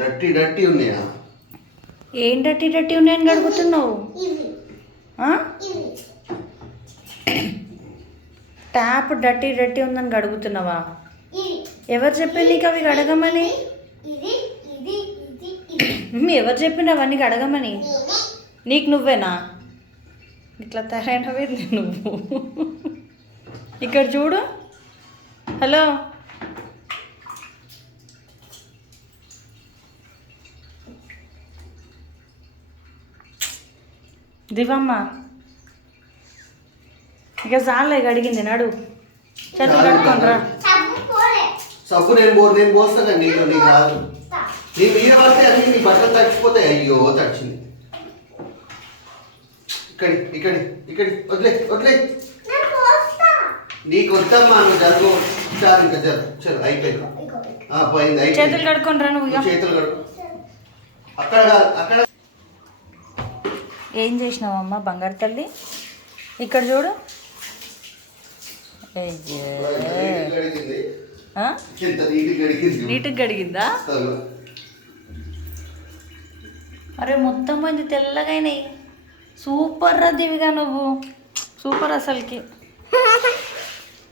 డట్టి డట్టి ఉన్నాయా? ఏం డట్టి డట్టి ఉన్నాయని కడుగుతున్నావు? ట్యాప్ డట్టి డట్టి ఉందని కడుగుతున్నావా? ఎవరు చెప్పింది నీకు అవి కడగమని? ఎవరు చెప్పిండ్రు అవన్నీ కడగమని? నీకు నువ్వేనా ఇట్లా తయారైనవి నువ్వు? ఇక్కడ చూడు. హలో, దివమ్మ, ఇక చాలే అడిగింది. నడు, చేతులు కడుక్కోనరా. సబ్బు నేను పోస్తాను. నీళ్ళు నీకు రాదు. నీ మీద పడితే అన్ని నీ బట్టలు తడిచిపోతాయి. అయ్యో తడిచింది. ఇక్కడి వదిలే. నీకు వద్దమ్మా, నువ్వు జరుగు. చాలు ఇంకా చలు అయిపోయింది. పోయింది. చేతులు కడుక్కోనరా. నువ్వు చేతులు కడుక్కో. అక్కడ ఏం చేసినావమ్మా బంగారు తల్లి? ఇక్కడ చూడు. నీట్గా గడిగిందా? అరే మొత్తం మంది తెల్లగైనాయి. సూపర్ రా దివిగా, నువ్వు సూపర్ అసలుకి.